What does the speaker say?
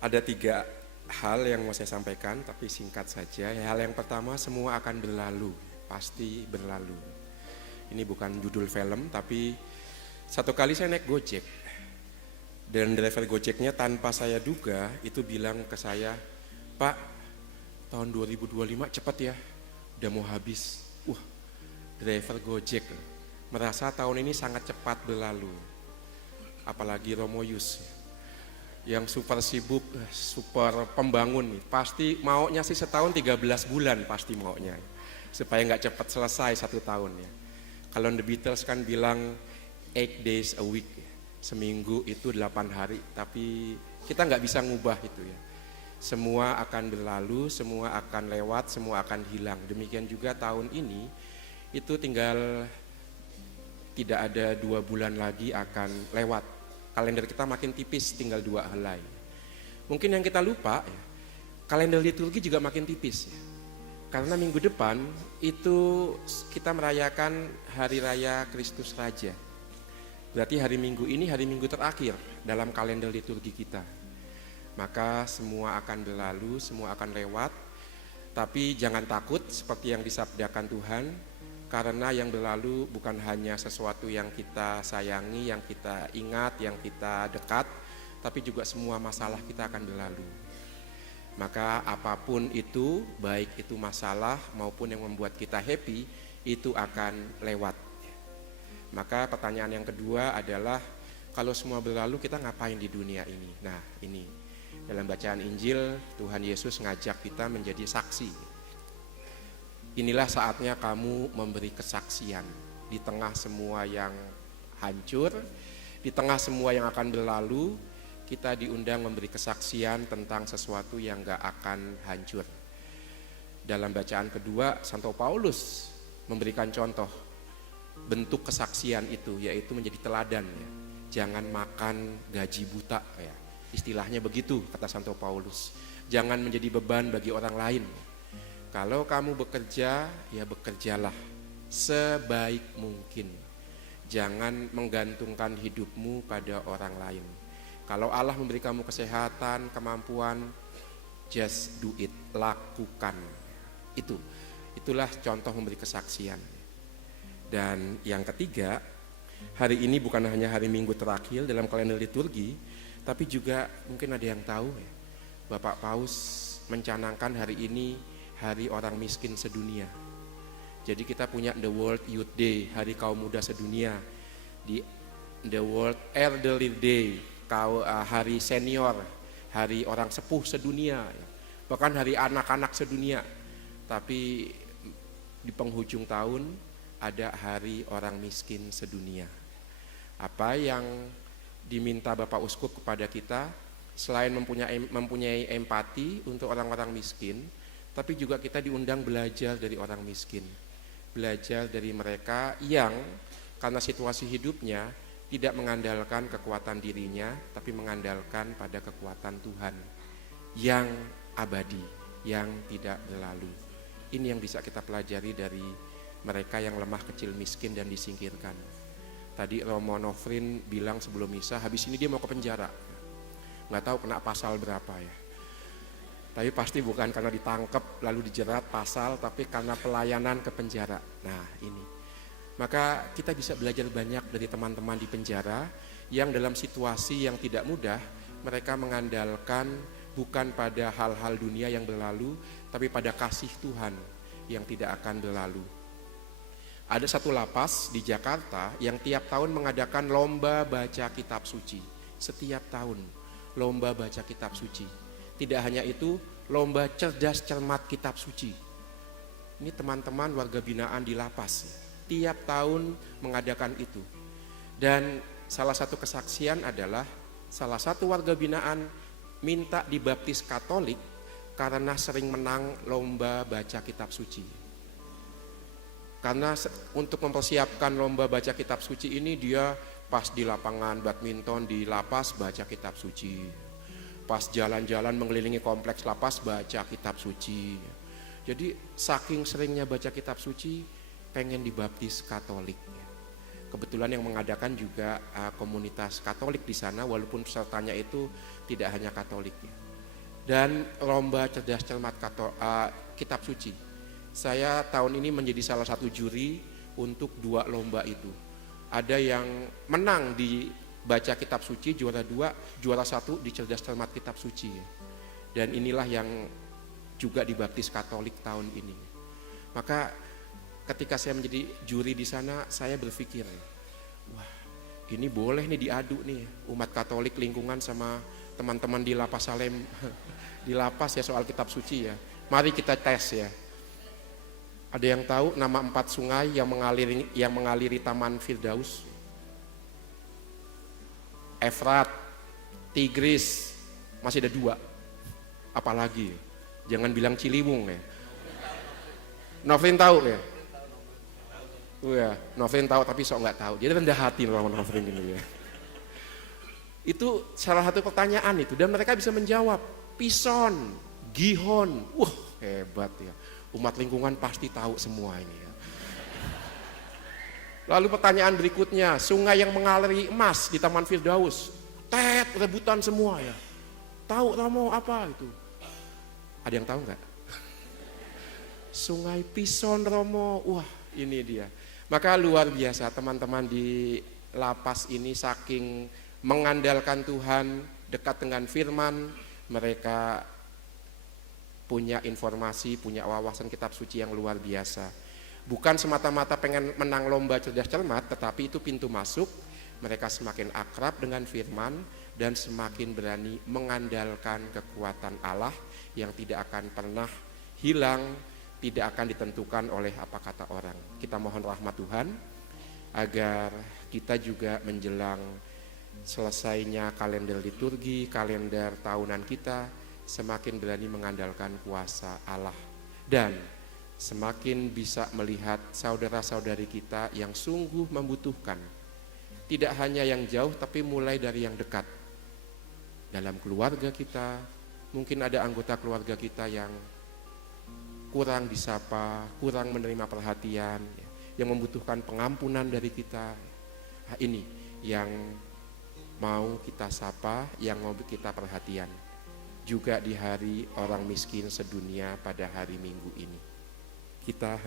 Ada 3 hal yang mau saya sampaikan, tapi singkat saja. Hal yang pertama, semua akan berlalu, pasti berlalu. Ini bukan judul film, tapi satu kali saya naik Gojek. Dan driver Gojeknya tanpa saya duga, itu bilang ke saya, "Pak, tahun 2025 cepat ya, udah mau habis." Driver Gojek merasa tahun ini sangat cepat berlalu. Apalagi Romo Yus yang super sibuk, super pembangun, pasti maunya sih setahun 13 bulan pasti maunya, supaya nggak cepat selesai 1 tahun ya. Kalau The Beatles kan bilang 8 days a week, seminggu itu 8 hari, tapi kita nggak bisa ngubah itu ya. Semua akan berlalu, semua akan lewat, semua akan hilang. Demikian juga tahun ini, itu tinggal tidak ada 2 bulan lagi akan lewat. Kalender kita makin tipis, tinggal 2 helai. Mungkin yang kita lupa, ya, kalender liturgi juga makin tipis. Ya. Karena minggu depan itu kita merayakan Hari Raya Kristus Raja. Berarti hari Minggu ini hari Minggu terakhir dalam kalender liturgi kita. Maka semua akan berlalu, semua akan lewat. Tapi jangan takut seperti yang disabdakan Tuhan. Karena yang berlalu bukan hanya sesuatu yang kita sayangi, yang kita ingat, yang kita dekat, tapi juga semua masalah kita akan berlalu. Maka apapun itu, baik itu masalah maupun yang membuat kita happy, itu akan lewat. Maka pertanyaan yang kedua adalah, kalau semua berlalu kita ngapain di dunia ini? Nah ini, dalam bacaan Injil, Tuhan Yesus ngajak kita menjadi saksi. Inilah saatnya kamu memberi kesaksian di tengah semua yang hancur, di tengah semua yang akan berlalu, kita diundang memberi kesaksian tentang sesuatu yang gak akan hancur. Dalam bacaan kedua, Santo Paulus memberikan contoh bentuk kesaksian itu, yaitu menjadi teladan ya. Jangan makan gaji buta ya. Istilahnya begitu kata Santo Paulus. Jangan menjadi beban bagi orang lain. Kalau kamu bekerja, ya bekerjalah sebaik mungkin. Jangan menggantungkan hidupmu pada orang lain. Kalau Allah memberi kamu kesehatan, kemampuan, just do it, lakukan. Itulah contoh memberi kesaksian. Dan yang ketiga, hari ini bukan hanya hari Minggu terakhir dalam kalender liturgi, tapi juga mungkin ada yang tahu ya, Bapak Paus mencanangkan hari ini Hari Orang Miskin Sedunia. Jadi kita punya The World Youth Day, Hari Kaum Muda Sedunia, di The World Elderly Day, Hari Senior, Hari Orang Sepuh Sedunia, bahkan Hari Anak-anak Sedunia. Tapi di penghujung tahun ada Hari Orang Miskin Sedunia. Apa yang diminta Bapak Uskup kepada kita, selain mempunyai empati untuk orang-orang miskin, tapi juga kita diundang belajar dari orang miskin. Belajar dari mereka yang karena situasi hidupnya tidak mengandalkan kekuatan dirinya, tapi mengandalkan pada kekuatan Tuhan yang abadi, yang tidak berlalu. Ini yang bisa kita pelajari dari mereka yang lemah, kecil, miskin dan disingkirkan. Tadi Romo Nofrin bilang sebelum misa, habis ini dia mau ke penjara. Nggak tahu kena pasal berapa ya. Tapi pasti bukan karena ditangkap lalu dijerat pasal, tapi karena pelayanan ke penjara. Nah ini, maka kita bisa belajar banyak dari teman-teman di penjara yang dalam situasi yang tidak mudah, mereka mengandalkan bukan pada hal-hal dunia yang berlalu, tapi pada kasih Tuhan yang tidak akan berlalu. Ada satu lapas di Jakarta yang tiap tahun mengadakan lomba baca kitab suci. Setiap tahun lomba baca kitab suci. Tidak hanya itu, lomba cerdas cermat kitab suci. Ini teman-teman warga binaan di lapas, tiap tahun mengadakan itu. Dan salah satu kesaksian adalah salah satu warga binaan minta dibaptis Katolik karena sering menang lomba baca kitab suci. Karena untuk mempersiapkan lomba baca kitab suci ini, dia pas di lapangan badminton di lapas baca kitab suci. Pas jalan-jalan mengelilingi kompleks lapas baca kitab suci. Jadi saking seringnya baca kitab suci, pengen dibaptis Katolik. Kebetulan yang mengadakan juga komunitas Katolik di sana, walaupun pesertanya itu tidak hanya Katolik. dan lomba cerdas cermat kitab suci. Saya tahun ini menjadi salah satu juri untuk 2 lomba itu. Ada yang menang di baca kitab suci, juara 2, juara 1 di cerdas cermat kitab suci. Dan inilah yang juga dibaptis Katolik tahun ini. Maka ketika saya menjadi juri di sana, saya berpikir, wah ini boleh nih diadu nih umat Katolik lingkungan sama teman-teman di Lapas Salem, di Lapas ya soal kitab suci ya. Mari kita tes ya. Ada yang tahu nama 4 sungai yang mengaliri Taman Firdaus? Efrat, Tigris, masih ada 2. Apalagi? Jangan bilang Ciliwung ya. Novrin tahu ya? Iya, Novrin tahu tapi sok nggak tahu. Jadi rendah hati loh Novrin ini ya. Itu salah satu pertanyaan itu dan mereka bisa menjawab. Pison, Gihon, wah hebat ya. Umat lingkungan pasti tahu semua ini ya. Lalu pertanyaan berikutnya, sungai yang mengaliri emas di Taman Firdaus. Rebutan semua ya. Tahu Romo apa itu? Ada yang tahu nggak? Sungai Pison Romo, wah ini dia. Maka luar biasa teman-teman di lapas ini saking mengandalkan Tuhan, dekat dengan firman, mereka punya informasi, punya wawasan kitab suci yang luar biasa. Bukan semata-mata pengen menang lomba cerdas cermat, tetapi itu pintu masuk. Mereka semakin akrab dengan firman dan semakin berani mengandalkan kekuatan Allah yang tidak akan pernah hilang, tidak akan ditentukan oleh apa kata orang. Kita mohon rahmat Tuhan agar kita juga menjelang selesainya kalender liturgi, kalender tahunan kita, semakin berani mengandalkan kuasa Allah dan semakin bisa melihat saudara-saudari kita yang sungguh membutuhkan, tidak hanya yang jauh tapi mulai dari yang dekat. Dalam keluarga kita, mungkin ada anggota keluarga kita yang kurang disapa, kurang menerima perhatian, yang membutuhkan pengampunan dari kita. Ini yang mau kita sapa, yang mau kita perhatian. Juga di hari orang miskin sedunia pada hari Minggu ini. Kita